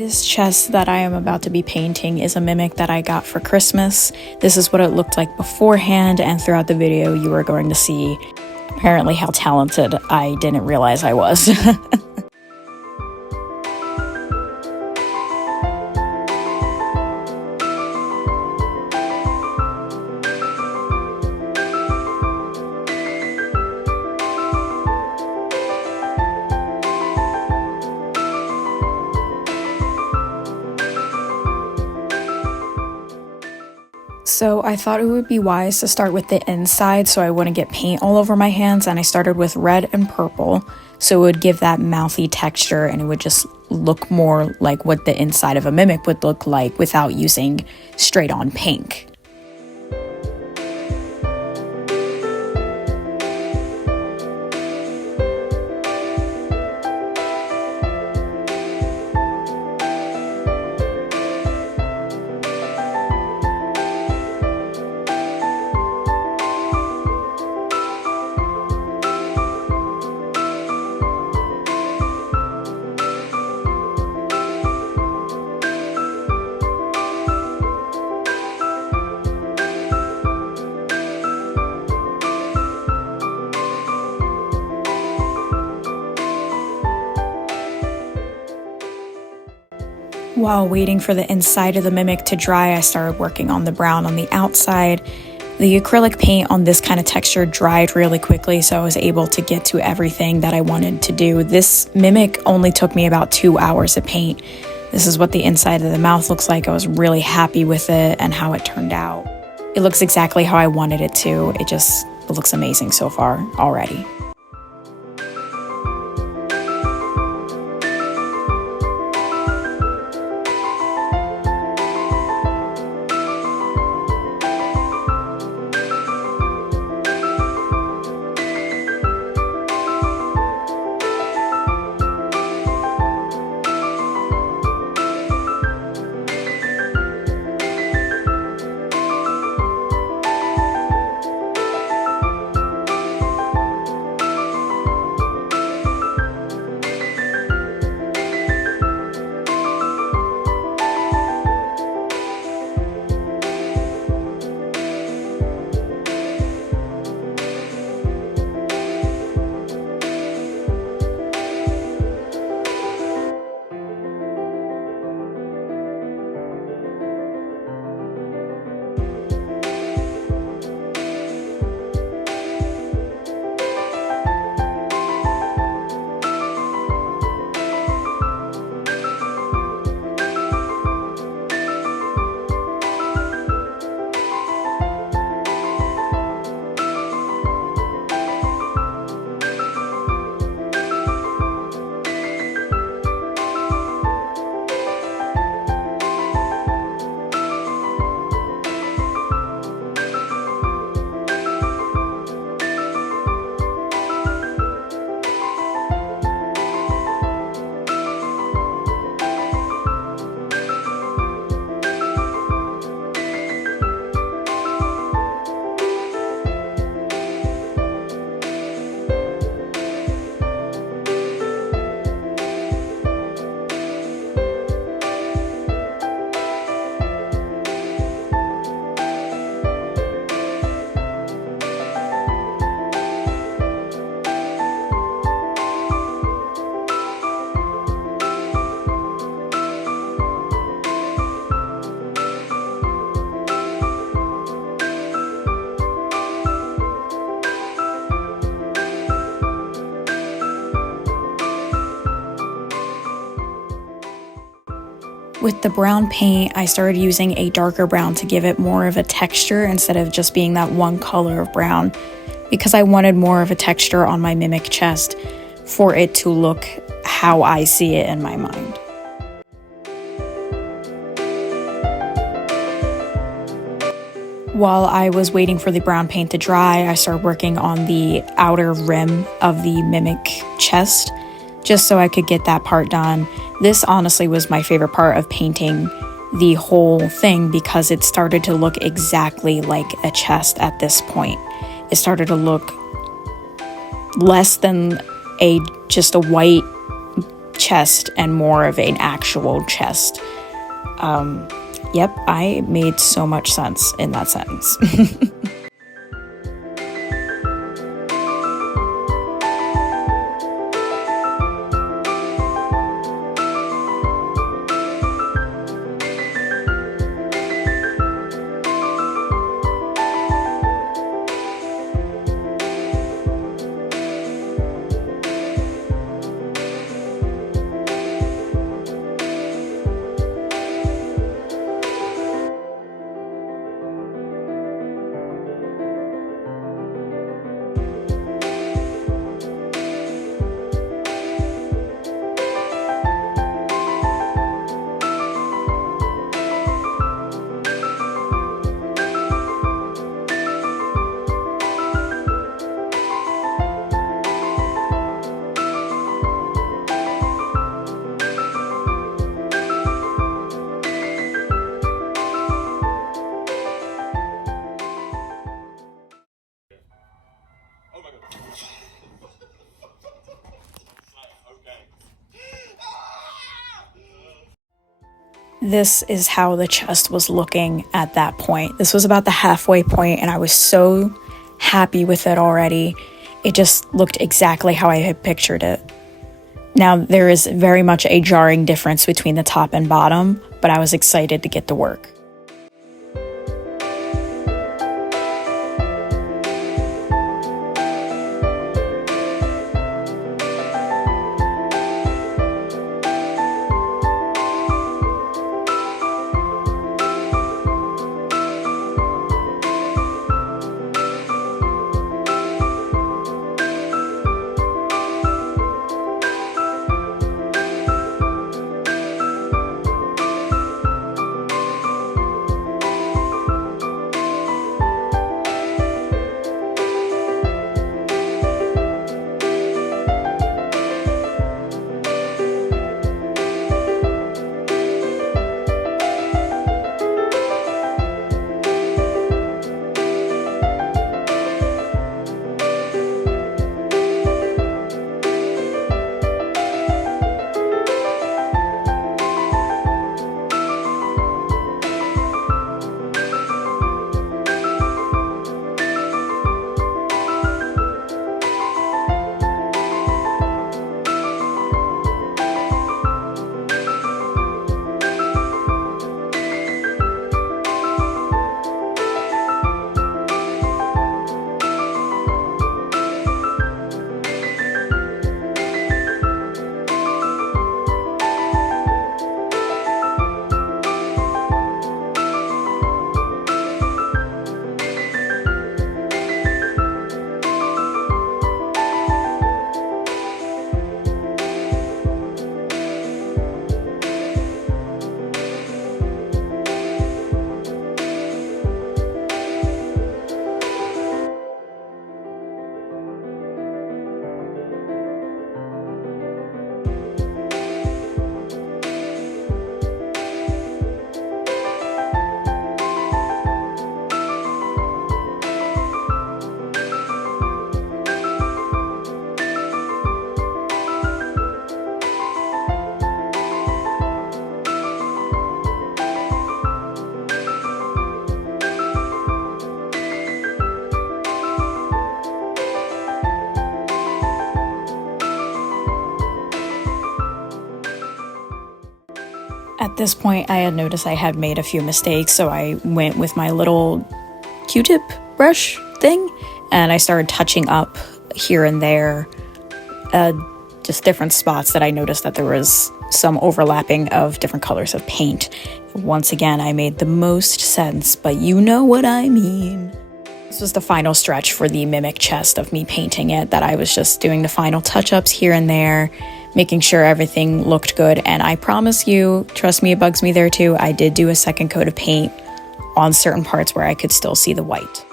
This chest that I am about to be painting is a Mimic that I got for Christmas. This is what it looked like beforehand, and throughout the video you are going to see apparently how talented I didn't realize I was. So I thought it would be wise to start with the inside so I wouldn't get paint all over my hands, and I started with red and purple so it would give that mouthy texture and it would just look more like what the inside of a Mimic would look like without using straight on pink. While waiting for the inside of the Mimic to dry, I started working on the brown on the outside. The acrylic paint on this kind of texture dried really quickly, so I was able to get to everything that I wanted to do. This Mimic only took me about 2 hours to paint. This is what the inside of the mouth looks like. I was really happy with it and how it turned out. It looks exactly how I wanted it to. It looks amazing so far already. With the brown paint, I started using a darker brown to give it more of a texture instead of just being that one color of brown, because I wanted more of a texture on my Mimic chest for it to look how I see it in my mind. While I was waiting for the brown paint to dry, I started working on the outer rim of the Mimic chest, just so I could get that part done. This honestly was my favorite part of painting the whole thing because it started to look exactly like a chest at this point. It started to look less than just a white chest and more of an actual chest. Yep, I made so much sense in that sentence. This is how the chest was looking at that point. This was about the halfway point, and I was so happy with it already. It just looked exactly how I had pictured it. Now, there is very much a jarring difference between the top and bottom, but I was excited to get to work. At this point, I had noticed I had made a few mistakes, so I went with my little Q-tip brush thing, and I started touching up here and there, just different spots that I noticed that there was some overlapping of different colors of paint. Once again, I made the most sense, but you know what I mean. This was the final stretch for the Mimic chest of me painting it, that I was just doing the final touch-ups here and there, making sure everything looked good, and I promise you, trust me, it bugs me there too, I did do a second coat of paint on certain parts where I could still see the white.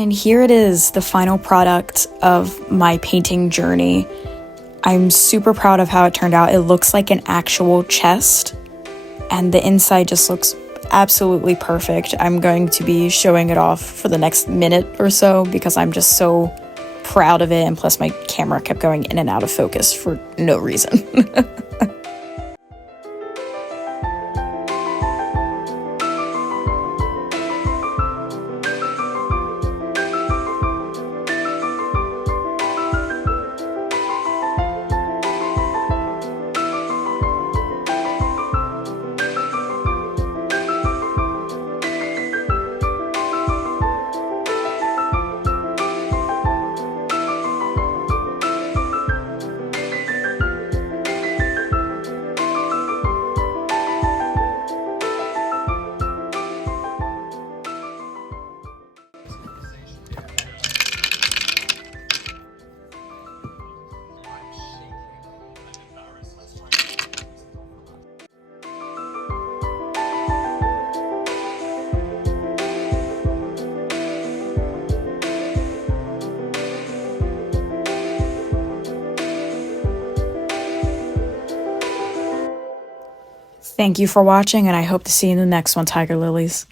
And here it is, the final product of my painting journey. I'm super proud of how it turned out. It looks like an actual chest, and the inside just looks absolutely perfect. I'm going to be showing it off for the next minute or so because I'm just so proud of it, and plus my camera kept going in and out of focus for no reason. Thank you for watching, and I hope to see you in the next one, Tiger Lilies.